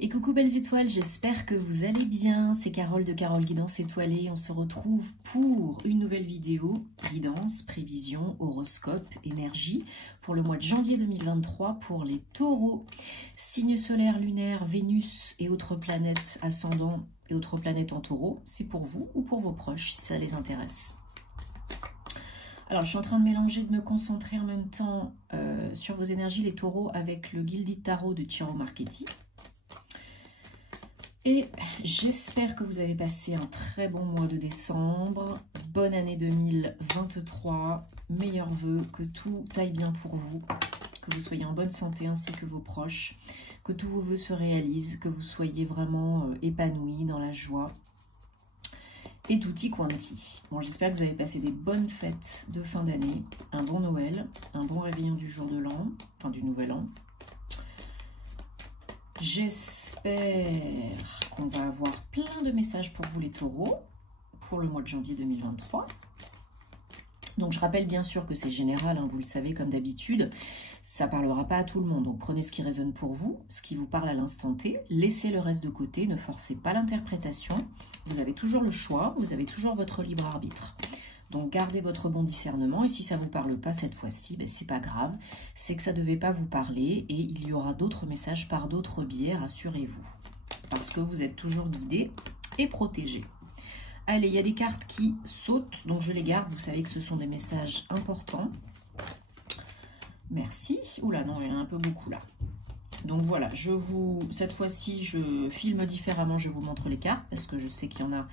Et coucou belles étoiles, j'espère que vous allez bien. C'est Carole de Carole Guidance Étoilée. On se retrouve pour une nouvelle vidéo, guidance, prévision, horoscope, énergie, pour le mois de janvier 2023 pour les taureaux. Signes solaires, lunaires, Vénus et autres planètes ascendants et autres planètes en taureau. C'est pour vous ou pour vos proches si ça les intéresse. Alors, je suis en train de mélanger, de me concentrer en même temps sur vos énergies, les taureaux, avec le Gilded Tarot de Ciro Marchetti. Et j'espère que vous avez passé un très bon mois de décembre. Bonne année 2023. Meilleurs vœux, que tout aille bien pour vous. Que vous soyez en bonne santé ainsi que vos proches. Que tous vos vœux se réalisent. Que vous soyez vraiment épanouis dans la joie. Et tutti quanti. Bon, j'espère que vous avez passé des bonnes fêtes de fin d'année. Un bon Noël. Un bon réveillon du jour de l'an. Enfin, du nouvel an. J'espère qu'on va avoir plein de messages pour vous les taureaux pour le mois de janvier 2023. Donc je rappelle bien sûr que c'est général, hein, vous le savez comme d'habitude, ça ne parlera pas à tout le monde. Donc prenez ce qui résonne pour vous, ce qui vous parle à l'instant T, laissez le reste de côté, ne forcez pas l'interprétation. Vous avez toujours le choix, vous avez toujours votre libre arbitre. Donc gardez votre bon discernement et si ça ne vous parle pas cette fois-ci, ben, c'est pas grave. C'est que ça ne devait pas vous parler et il y aura d'autres messages par d'autres biais, rassurez-vous. Parce que vous êtes toujours guidés et protégés. Allez, il y a des cartes qui sautent, donc je les garde. Vous savez que ce sont des messages importants. Merci. Oula, non, il y en a un peu beaucoup là. Donc voilà, cette fois-ci, je filme différemment, je vous montre les cartes parce que je sais qu'il y en a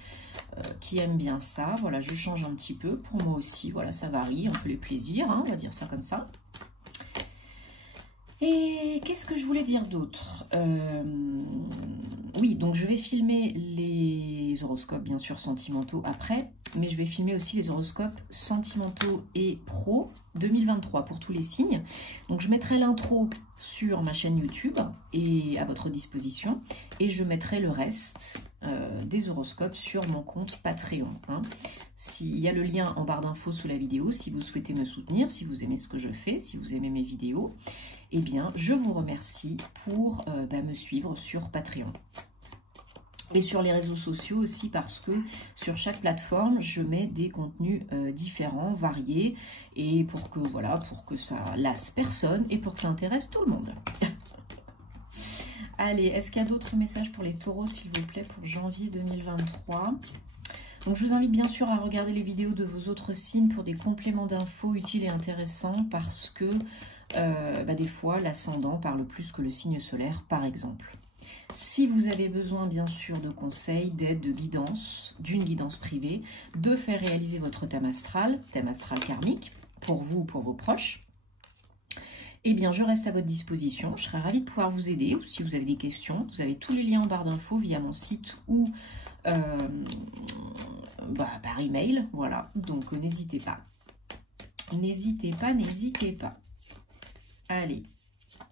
qui aiment bien ça. Voilà, je change un petit peu pour moi aussi. Voilà, ça varie, un peu les plaisirs, hein, on va dire ça comme ça. Et qu'est-ce que je voulais dire d'autre? Oui, donc je vais filmer les horoscopes, bien sûr, sentimentaux après, mais je vais filmer aussi les horoscopes sentimentaux et pro 2023 pour tous les signes. Donc je mettrai l'intro sur ma chaîne YouTube et à votre disposition, et je mettrai le reste des horoscopes sur mon compte Patreon. Hein. Il y a le lien en barre d'infos sous la vidéo si vous souhaitez me soutenir, si vous aimez ce que je fais, si vous aimez mes vidéos. Eh bien, je vous remercie pour me suivre sur Patreon. Et sur les réseaux sociaux aussi parce que sur chaque plateforme, je mets des contenus différents, variés. Et pour que ça lasse personne et pour que ça intéresse tout le monde. Allez, est-ce qu'il y a d'autres messages pour les taureaux, s'il vous plaît, pour janvier 2023 ? Donc, je vous invite bien sûr à regarder les vidéos de vos autres signes pour des compléments d'infos utiles et intéressants parce que des fois, l'ascendant parle plus que le signe solaire, par exemple. Si vous avez besoin, bien sûr, de conseils, d'aide, de guidance, d'une guidance privée, de faire réaliser votre thème astral karmique, pour vous ou pour vos proches, eh bien, je reste à votre disposition. Je serai ravie de pouvoir vous aider. Ou si vous avez des questions, vous avez tous les liens en barre d'infos via mon site ou par email. Voilà, donc n'hésitez pas. N'hésitez pas, n'hésitez pas. Allez,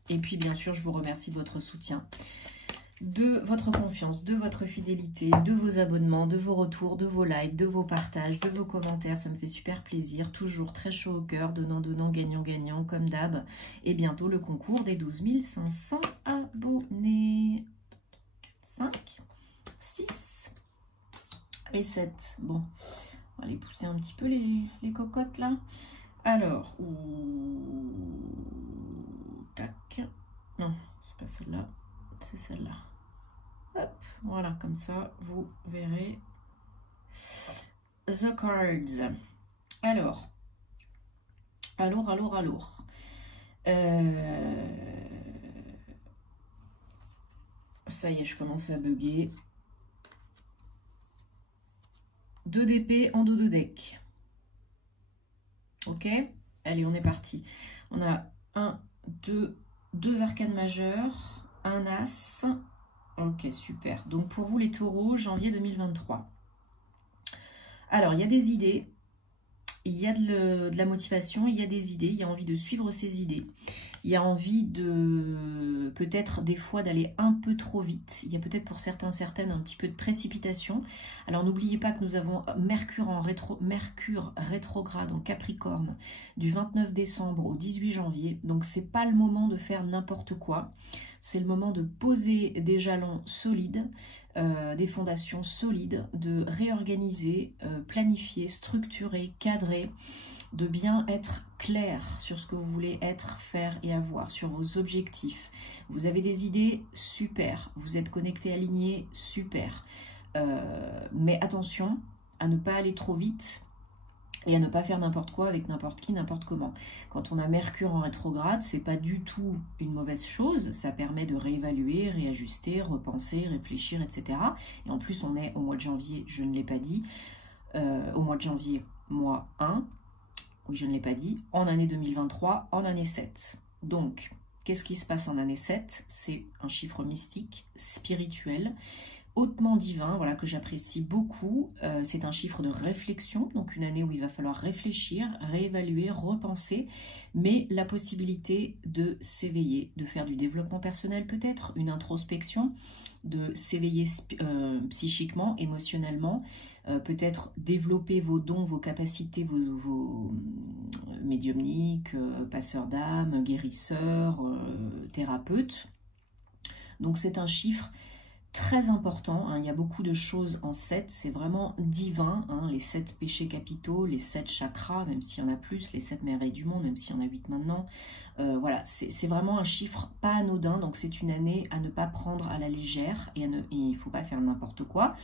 et puis bien sûr, je vous remercie de votre soutien, de votre confiance, de votre fidélité, de vos abonnements, de vos retours, de vos likes, de vos partages, de vos commentaires. Ça me fait super plaisir, toujours très chaud au cœur, donnant, gagnant, comme d'hab. Et bientôt le concours des 12 500 abonnés. 5, 6 et 7. Bon, on va aller pousser un petit peu les cocottes là. Alors, tac, non, c'est pas celle-là, c'est celle-là. Hop, voilà, comme ça, vous verrez the cards. Alors. Ça y est, je commence à bugger. 2 d'épée en dos de deck. Ok, allez, on est parti. On a 2 arcanes majeures, un as. Ok, super. Donc pour vous les taureaux, janvier 2023. Alors, il y a des idées, il y a de la motivation, il y a des idées, il y a envie de suivre ces idées. Il y a envie de, peut-être des fois, d'aller un peu trop vite. Il y a peut-être pour certaines, un petit peu de précipitation. Alors, n'oubliez pas que nous avons Mercure rétrograde en Capricorne du 29 décembre au 18 janvier. Donc, c'est pas le moment de faire n'importe quoi. c'est le moment de poser des jalons solides, des fondations solides, de réorganiser, planifier, structurer, cadrer, de bien être clair sur ce que vous voulez être, faire et avoir, sur vos objectifs. Vous avez des idées, super. Vous êtes connecté, aligné, super. Mais attention à ne pas aller trop vite et à ne pas faire n'importe quoi avec n'importe qui, n'importe comment. Quand on a Mercure en rétrograde, c'est pas du tout une mauvaise chose. Ça permet de réévaluer, réajuster, repenser, réfléchir, etc. Et en plus, on est au mois de janvier, je ne l'ai pas dit, au mois de janvier, mois 1, oui, je ne l'ai pas dit, en année 2023, en année 7. Donc, qu'est-ce qui se passe en année 7? C'est un chiffre mystique, spirituel, hautement divin, voilà, que j'apprécie beaucoup. C'est un chiffre de réflexion, donc une année où il va falloir réfléchir, réévaluer, repenser, mais la possibilité de s'éveiller, de faire du développement personnel peut-être, une introspection, de s'éveiller psychiquement, émotionnellement, peut-être développer vos dons, vos capacités, vos médiumniques, passeurs d'âme, guérisseurs, thérapeutes. Donc c'est un chiffre très important, hein. Il y a beaucoup de choses en 7, c'est vraiment divin, hein, les 7 péchés capitaux, les 7 chakras, même s'il y en a plus, les 7 merveilles du monde, même s'il y en a 8 maintenant. Voilà, c'est vraiment un chiffre pas anodin, donc c'est une année à ne pas prendre à la légère, et il ne faut pas faire n'importe quoi,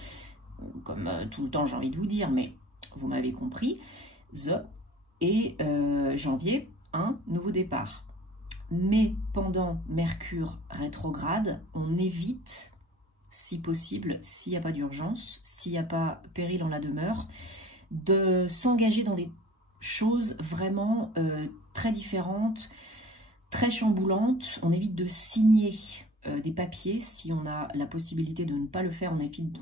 comme tout le temps j'ai envie de vous dire, mais vous m'avez compris. Et janvier, un nouveau départ. Mais pendant Mercure rétrograde, on évite, si possible, s'il n'y a pas d'urgence, s'il n'y a pas péril en la demeure, de s'engager dans des choses vraiment très différentes, très chamboulantes. On évite de signer des papiers si on a la possibilité de ne pas le faire.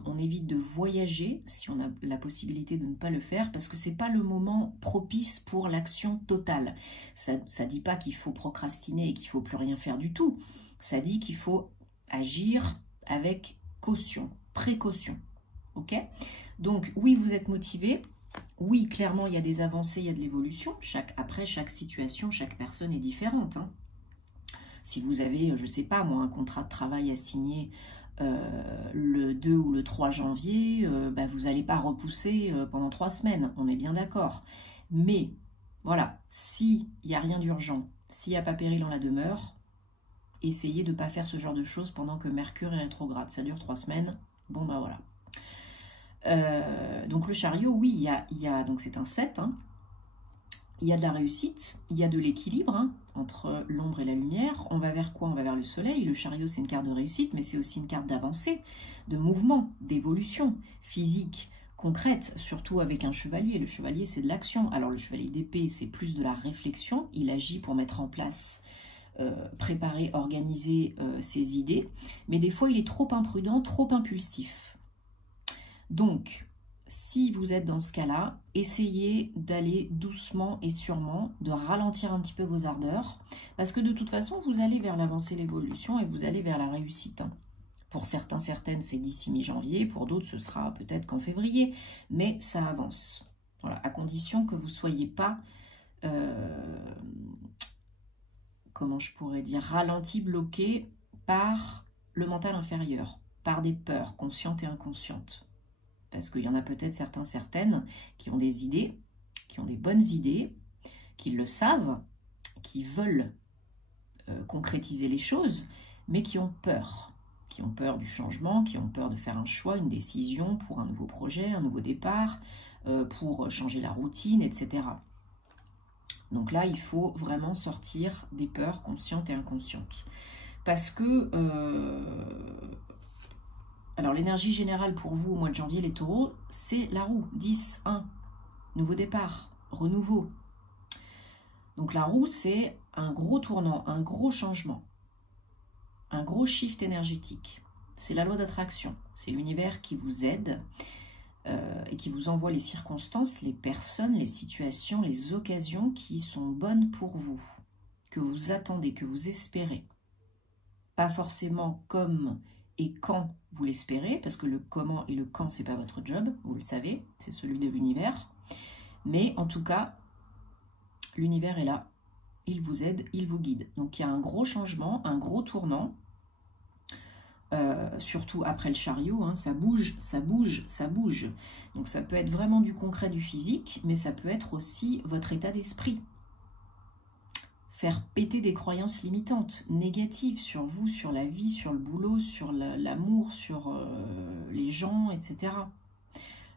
On évite de voyager si on a la possibilité de ne pas le faire, parce que ce n'est pas le moment propice pour l'action totale. Ça ne dit pas qu'il faut procrastiner et qu'il ne faut plus rien faire du tout. Ça dit qu'il faut agir avec caution, précaution. Ok? Donc, oui, vous êtes motivé. Oui, clairement, il y a des avancées, il y a de l'évolution. Après, chaque situation, chaque personne est différente, hein. Si vous avez, je ne sais pas moi, un contrat de travail à signer le 2 ou le 3 janvier, bah, vous n'allez pas repousser pendant 3 semaines, on est bien d'accord. Mais, voilà, s'il n'y a rien d'urgent, s'il n'y a pas péril en la demeure, essayez de ne pas faire ce genre de choses pendant que Mercure est rétrograde. Ça dure 3 semaines, bon bah voilà. Donc le chariot, oui, il y a donc c'est un 7, hein. Il y a de la réussite, il y a de l'équilibre, hein, entre l'ombre et la lumière. On va vers quoi? On va vers le soleil. Le chariot, c'est une carte de réussite, mais c'est aussi une carte d'avancée, de mouvement, d'évolution physique, concrète, surtout avec un chevalier. Le chevalier, c'est de l'action. Alors le chevalier d'épée, c'est plus de la réflexion. Il agit pour mettre en place, préparer, organiser ses idées. Mais des fois, il est trop imprudent, trop impulsif. Donc, si vous êtes dans ce cas-là, essayez d'aller doucement et sûrement, de ralentir un petit peu vos ardeurs, parce que de toute façon, vous allez vers l'avancée, l'évolution, et vous allez vers la réussite, hein. Pour certains, certaines, c'est d'ici mi-janvier, pour d'autres, ce sera peut-être qu'en février, mais ça avance. Voilà, à condition que vous ne soyez pas, comment je pourrais dire, ralenti, bloqué par le mental inférieur, par des peurs conscientes et inconscientes. Parce qu'il y en a peut-être certains, certaines qui ont des idées, qui ont des bonnes idées, qui le savent, qui veulent concrétiser les choses, mais qui ont peur du changement, qui ont peur de faire un choix, une décision pour un nouveau projet, un nouveau départ, pour changer la routine, etc. Donc là, il faut vraiment sortir des peurs conscientes et inconscientes. Parce que... alors, l'énergie générale pour vous au mois de janvier, les taureaux, c'est la roue. 10, 1, nouveau départ, renouveau. Donc, la roue, c'est un gros tournant, un gros changement, un gros shift énergétique. C'est la loi d'attraction. C'est l'univers qui vous aide et qui vous envoie les circonstances, les personnes, les situations, les occasions qui sont bonnes pour vous, que vous attendez, que vous espérez. Pas forcément comme... et quand vous l'espérez, parce que le comment et le quand, c'est pas votre job, vous le savez, c'est celui de l'univers. Mais en tout cas, l'univers est là, il vous aide, il vous guide. Donc il y a un gros changement, un gros tournant, surtout après le chariot, hein, ça bouge, ça bouge, ça bouge. Donc ça peut être vraiment du concret, du physique, mais ça peut être aussi votre état d'esprit. Faire péter des croyances limitantes, négatives sur vous, sur la vie, sur le boulot, sur l'amour, sur les gens, etc.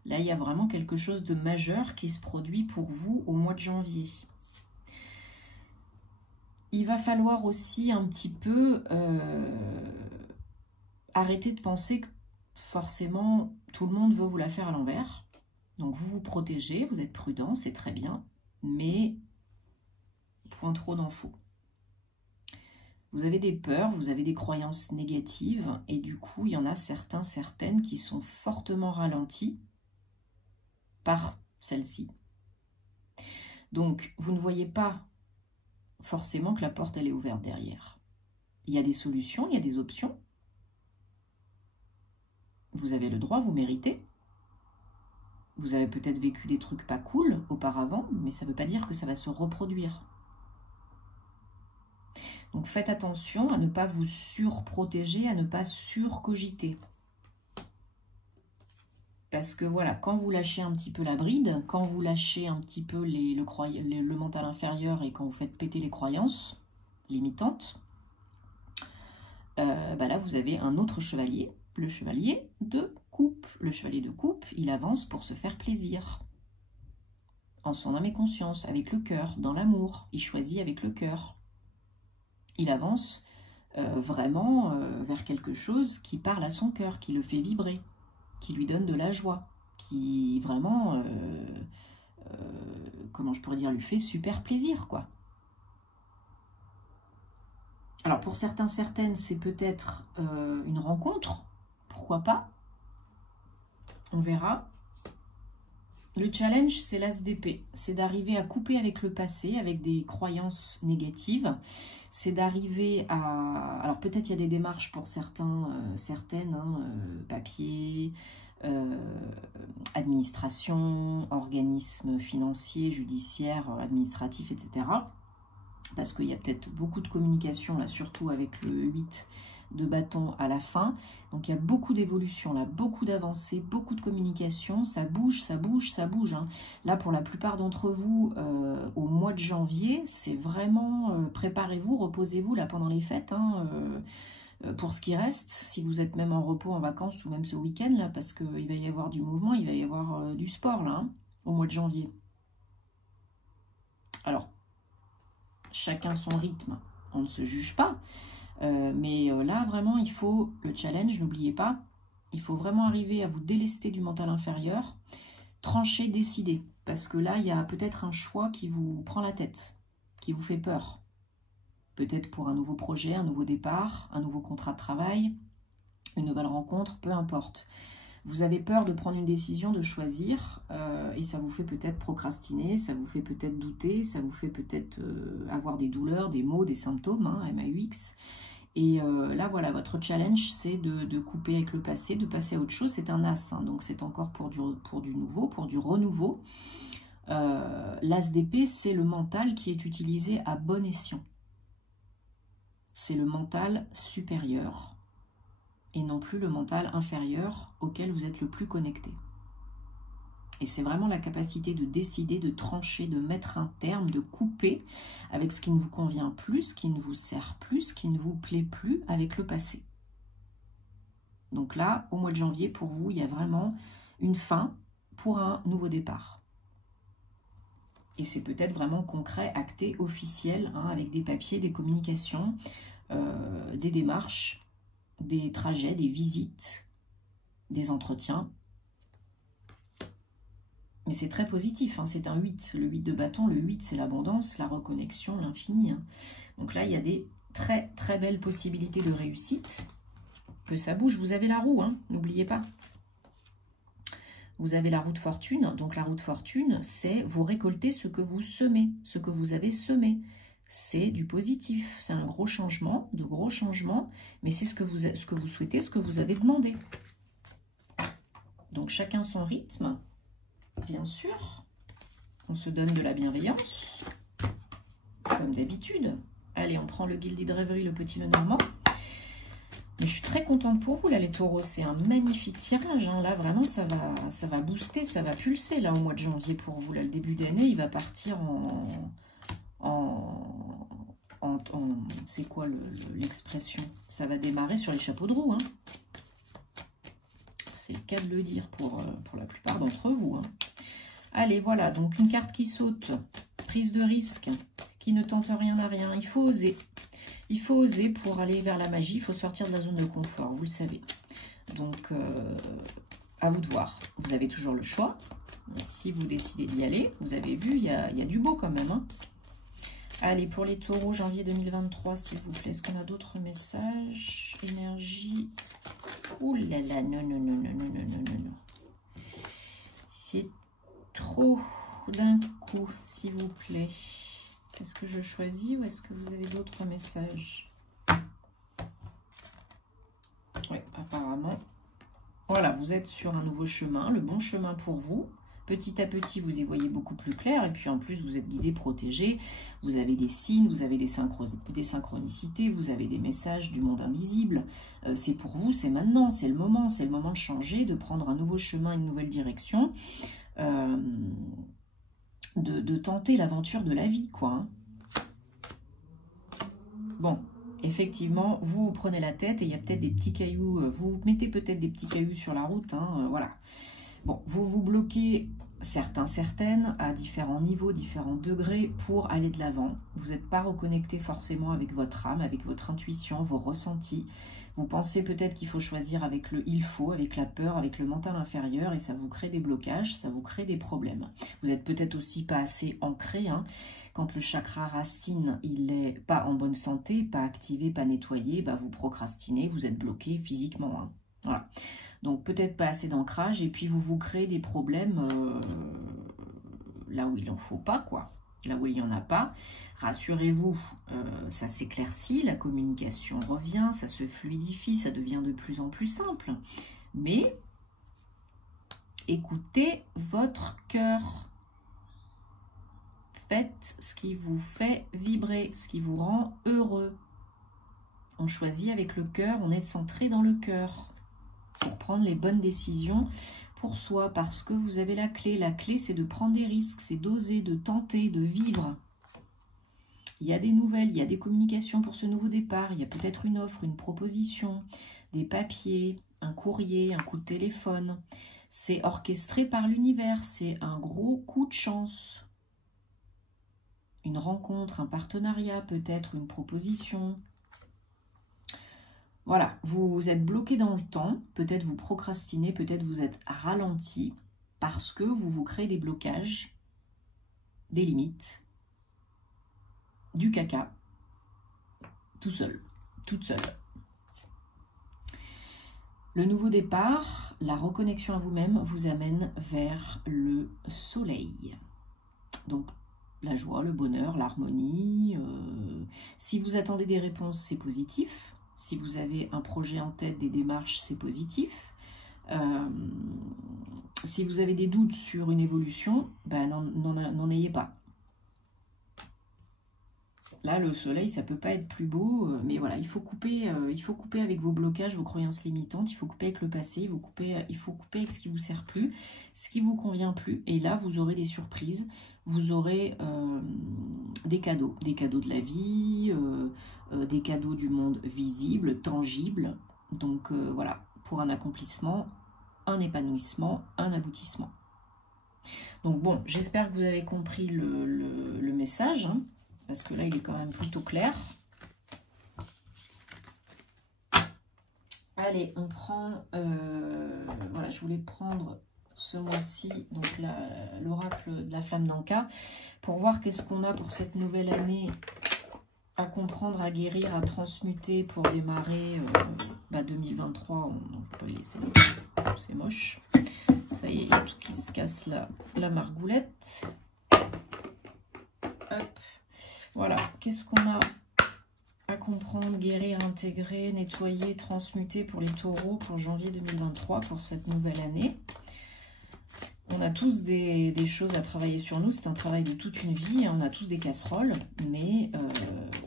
Là, il y a vraiment quelque chose de majeur qui se produit pour vous au mois de janvier. Il va falloir aussi un petit peu arrêter de penser que forcément tout le monde veut vous la faire à l'envers. Donc vous vous protégez, vous êtes prudent, c'est très bien, mais point trop d'infos. Vous avez des peurs, vous avez des croyances négatives, et du coup, il y en a certains, certaines qui sont fortement ralentis par celle-ci. Donc, vous ne voyez pas forcément que la porte, elle est ouverte derrière. Il y a des solutions, il y a des options. Vous avez le droit, vous méritez. Vous avez peut-être vécu des trucs pas cool auparavant, mais ça ne veut pas dire que ça va se reproduire. Donc faites attention à ne pas vous surprotéger, à ne pas surcogiter. Parce que voilà, quand vous lâchez un petit peu la bride, quand vous lâchez un petit peu le mental inférieur et quand vous faites péter les croyances limitantes, bah là vous avez un autre chevalier, le chevalier de coupe. Le chevalier de coupe, il avance pour se faire plaisir. En son âme et conscience, avec le cœur, dans l'amour. Il choisit avec le cœur. Il avance vraiment vers quelque chose qui parle à son cœur, qui le fait vibrer, qui lui donne de la joie, qui vraiment, comment je pourrais dire, lui fait super plaisir, quoi. Alors pour certains, certaines, c'est peut-être une rencontre, pourquoi pas, on verra. Le challenge, c'est l'as d'épée. C'est d'arriver à couper avec le passé, avec des croyances négatives. C'est d'arriver à... Alors peut-être il y a des démarches pour certains, certaines, hein, papier, administration, organismes financiers, judiciaires, administratifs, etc. Parce qu'il y a peut-être beaucoup de communication, là, surtout avec le 8 de bâton à la fin. Donc il y a beaucoup d'évolution, là, beaucoup d'avancées, beaucoup de communication. Ça bouge, ça bouge, ça bouge. Hein. Là, pour la plupart d'entre vous, au mois de janvier, c'est vraiment... préparez-vous, reposez-vous, là, pendant les fêtes, hein, pour ce qui reste, si vous êtes même en repos, en vacances, ou même ce week-end, là, parce qu'il va y avoir du mouvement, il va y avoir du sport, là, hein, au mois de janvier. Alors, chacun son rythme, on ne se juge pas. Mais là, vraiment, il faut le challenge, n'oubliez pas. Il faut vraiment arriver à vous délester du mental inférieur, trancher, décider. Parce que là, il y a peut-être un choix qui vous prend la tête, qui vous fait peur. Peut-être pour un nouveau projet, un nouveau départ, un nouveau contrat de travail, une nouvelle rencontre, peu importe. Vous avez peur de prendre une décision, de choisir, et ça vous fait peut-être procrastiner, ça vous fait peut-être douter, ça vous fait peut-être avoir des douleurs, des maux, des symptômes, hein, MAUX. Et là, voilà, votre challenge, c'est de couper avec le passé, de passer à autre chose. C'est un as, hein, donc c'est encore pour du nouveau, pour du renouveau. L'as d'épée, c'est le mental qui est utilisé à bon escient. C'est le mental supérieur et non plus le mental inférieur auquel vous êtes le plus connecté. Et c'est vraiment la capacité de décider, de trancher, de mettre un terme, de couper avec ce qui ne vous convient plus, ce qui ne vous sert plus, ce qui ne vous plaît plus avec le passé. Donc là, au mois de janvier, pour vous, il y a vraiment une fin pour un nouveau départ. Et c'est peut-être vraiment concret, acté, officiel, hein, avec des papiers, des communications, des démarches, des trajets, des visites, des entretiens. Mais c'est très positif, hein, c'est un 8. Le 8 de bâton, le 8 c'est l'abondance, la reconnexion, l'infini. Hein. Donc là, il y a des très très belles possibilités de réussite. Que ça bouge, vous avez la roue, hein, n'oubliez pas. Vous avez la roue de fortune, donc la roue de fortune, c'est vous récolter ce que vous semez, ce que vous avez semé. C'est du positif, c'est un gros changement, de gros changements, mais c'est ce que vous souhaitez, ce que vous avez demandé. Donc chacun son rythme. Bien sûr, on se donne de la bienveillance, comme d'habitude. Allez, on prend le Gilded Rêverie, le petit Lenormand. Mais je suis très contente pour vous, là, les taureaux. C'est un magnifique tirage. Hein. Là, vraiment, ça va booster, ça va pulser, là, au mois de janvier pour vous. Là, le début d'année, il va partir c'est quoi l'expression? Ça va démarrer sur les chapeaux de roue. Hein. C'est le cas de le dire pour la plupart d'entre vous. Hein. Allez, voilà. Donc, une carte qui saute. Prise de risque. Qui ne tente rien à rien. Il faut oser. Il faut oser pour aller vers la magie. Il faut sortir de la zone de confort. Vous le savez. Donc, à vous de voir. Vous avez toujours le choix. Et si vous décidez d'y aller, vous avez vu, il y a du beau quand même. Hein. Allez, pour les taureaux, janvier 2023, s'il vous plaît. Est-ce qu'on a d'autres messages? Énergie. Ouh là là, non, non, non, non, non, non, non, non. C'est trop d'un coup, s'il vous plaît. Est-ce que je choisis ou est-ce que vous avez d'autres messages? Oui, apparemment. Voilà, vous êtes sur un nouveau chemin, le bon chemin pour vous. Petit à petit, vous y voyez beaucoup plus clair. Et puis en plus, vous êtes guidé, protégé. Vous avez des signes, vous avez des synchronicités, vous avez des messages du monde invisible. C'est pour vous, c'est maintenant, c'est le moment. C'est le moment de changer, de prendre un nouveau chemin, une nouvelle direction. De tenter l'aventure de la vie, quoi. Hein. Bon, effectivement, vous prenez la tête et il y a peut-être des petits cailloux. Vous mettez peut-être des petits cailloux sur la route, hein, voilà. Bon, vous vous bloquez certaines, à différents niveaux, différents degrés pour aller de l'avant. Vous n'êtes pas reconnecté forcément avec votre âme, avec votre intuition, vos ressentis. Vous pensez peut-être qu'il faut choisir avec le « il faut », avec la peur, avec le mental inférieur, et ça vous crée des blocages, ça vous crée des problèmes. Vous n'êtes peut-être aussi pas assez ancré. Hein. Quand le chakra racine, il n'est pas en bonne santé, pas activé, pas nettoyé, bah vous procrastinez, vous êtes bloqué physiquement. Hein. Voilà. Donc peut-être pas assez d'ancrage, et puis vous créez des problèmes là où il n'en faut pas, quoi. Là où il n'y en a pas. Rassurez-vous, ça s'éclaircit, la communication revient, ça se fluidifie, ça devient de plus en plus simple. Mais écoutez votre cœur. Faites ce qui vous fait vibrer, ce qui vous rend heureux. On choisit avec le cœur, on est centré dans le cœur. Pour prendre les bonnes décisions pour soi, parce que vous avez la clé. La clé, c'est de prendre des risques, c'est d'oser, de tenter, de vivre. Il y a des nouvelles, il y a des communications pour ce nouveau départ, il y a peut-être une offre, une proposition, des papiers, un courrier, un coup de téléphone. C'est orchestré par l'univers, c'est un gros coup de chance. Une rencontre, un partenariat, peut-être une proposition. Voilà, vous êtes bloqué dans le temps, peut-être vous procrastinez, peut-être vous êtes ralenti parce que vous vous créez des blocages, des limites, du caca, tout seul, toute seule. Le nouveau départ, la reconnexion à vous-même vous amène vers le soleil. Donc, la joie, le bonheur, l'harmonie. Si vous attendez des réponses, c'est positif. Si vous avez un projet en tête, des démarches, c'est positif. Si vous avez des doutes sur une évolution, ben n'en ayez pas. Là, le soleil, ça peut pas être plus beau, mais voilà, il faut couper avec vos blocages, vos croyances limitantes, il faut couper avec le passé, il faut couper avec ce qui vous sert plus, ce qui vous convient plus, et là, vous aurez des surprises, vous aurez des cadeaux de la vie, des cadeaux du monde visible, tangible, donc voilà, pour un accomplissement, un épanouissement, un aboutissement. Donc bon, j'espère que vous avez compris le message, hein. Parce que là, il est quand même plutôt clair. Allez, on prend... voilà, je voulais prendre ce mois-ci, donc l'oracle de la flamme d'Anka, pour voir qu'est-ce qu'on a pour cette nouvelle année à comprendre, à guérir, à transmuter pour démarrer 2023. On peut laisser c'est moche. Ça y est, il y a tout qui se casse la margoulette. Hop. Voilà, qu'est-ce qu'on a à comprendre, guérir, intégrer, nettoyer, transmuter pour les taureaux pour janvier 2023, pour cette nouvelle année. On a tous des choses à travailler sur nous, c'est un travail de toute une vie, on a tous des casseroles, mais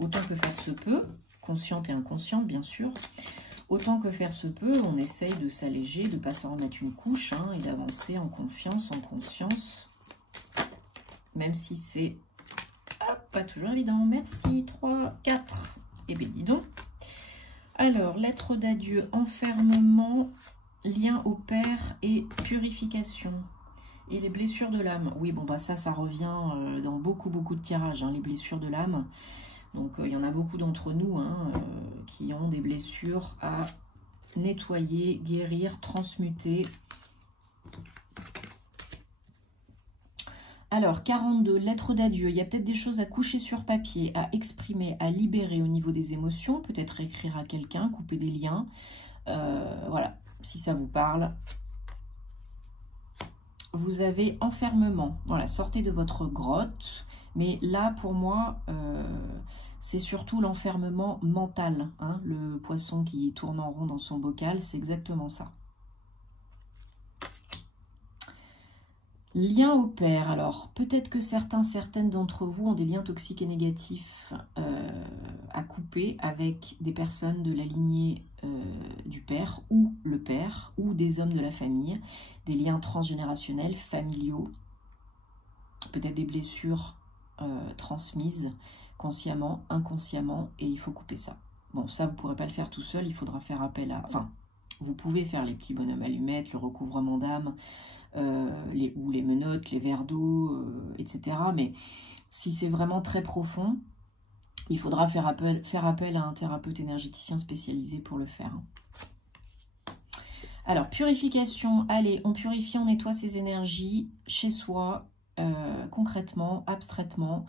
autant que faire se peut, consciente et inconsciente bien sûr, autant que faire se peut, on essaye de s'alléger, de ne pas s'en remettre une couche, hein, et d'avancer en confiance, en conscience. Même si c'est pas toujours évident. Merci, 3, 4. Eh bien, dis donc. Alors, lettre d'adieu, enfermement, lien au père et purification. Et les blessures de l'âme. Oui, bon, bah ça revient dans beaucoup de tirages, hein, les blessures de l'âme. Donc, il y en a beaucoup d'entre nous hein, qui ont des blessures à nettoyer, guérir, transmuter. Alors, 42, lettre d'adieu. Il y a peut-être des choses à coucher sur papier, à exprimer, à libérer au niveau des émotions. Peut-être écrire à quelqu'un, couper des liens. Voilà, si ça vous parle. Vous avez enfermement. Voilà, sortez de votre grotte. Mais là, pour moi, c'est surtout l'enfermement mental. Hein, le poisson qui tourne en rond dans son bocal, c'est exactement ça. Lien au père. Alors, peut-être que certaines d'entre vous ont des liens toxiques et négatifs à couper avec des personnes de la lignée du père ou le père ou des hommes de la famille, des liens transgénérationnels, familiaux, peut-être des blessures transmises consciemment, inconsciemment, et il faut couper ça. Bon, ça, vous ne pourrez pas le faire tout seul, il faudra faire appel à... Enfin, vous pouvez faire les petits bonhommes allumettes, le recouvrement d'âme, ou les menottes, les verres d'eau, etc. Mais si c'est vraiment très profond, il faudra faire appel à un thérapeute énergéticien spécialisé pour le faire. Alors, purification. Allez, on purifie, on nettoie ses énergies chez soi, concrètement, abstraitement.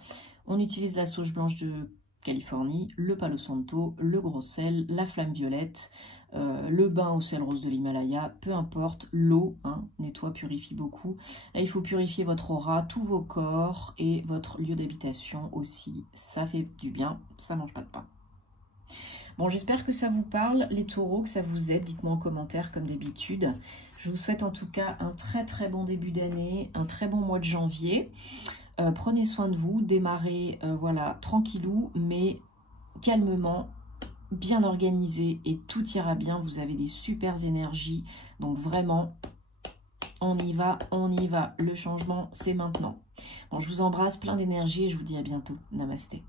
On utilise la sauge blanche de Californie, le Palo Santo, le gros sel, la flamme violette, le bain au sel rose de l'Himalaya, peu importe, l'eau, hein, nettoie, purifie beaucoup. Là, il faut purifier votre aura, tous vos corps et votre lieu d'habitation aussi. Ça fait du bien, ça mange pas de pain. Bon, j'espère que ça vous parle, les taureaux, que ça vous aide. Dites-moi en commentaire comme d'habitude. Je vous souhaite en tout cas un très bon début d'année, un très bon mois de janvier. Prenez soin de vous, démarrez voilà, tranquillou, mais calmement, bien organisé et tout ira bien. Vous avez des super énergies, donc vraiment, on y va. Le changement, c'est maintenant. Bon, je vous embrasse, plein d'énergie et je vous dis à bientôt. Namasté.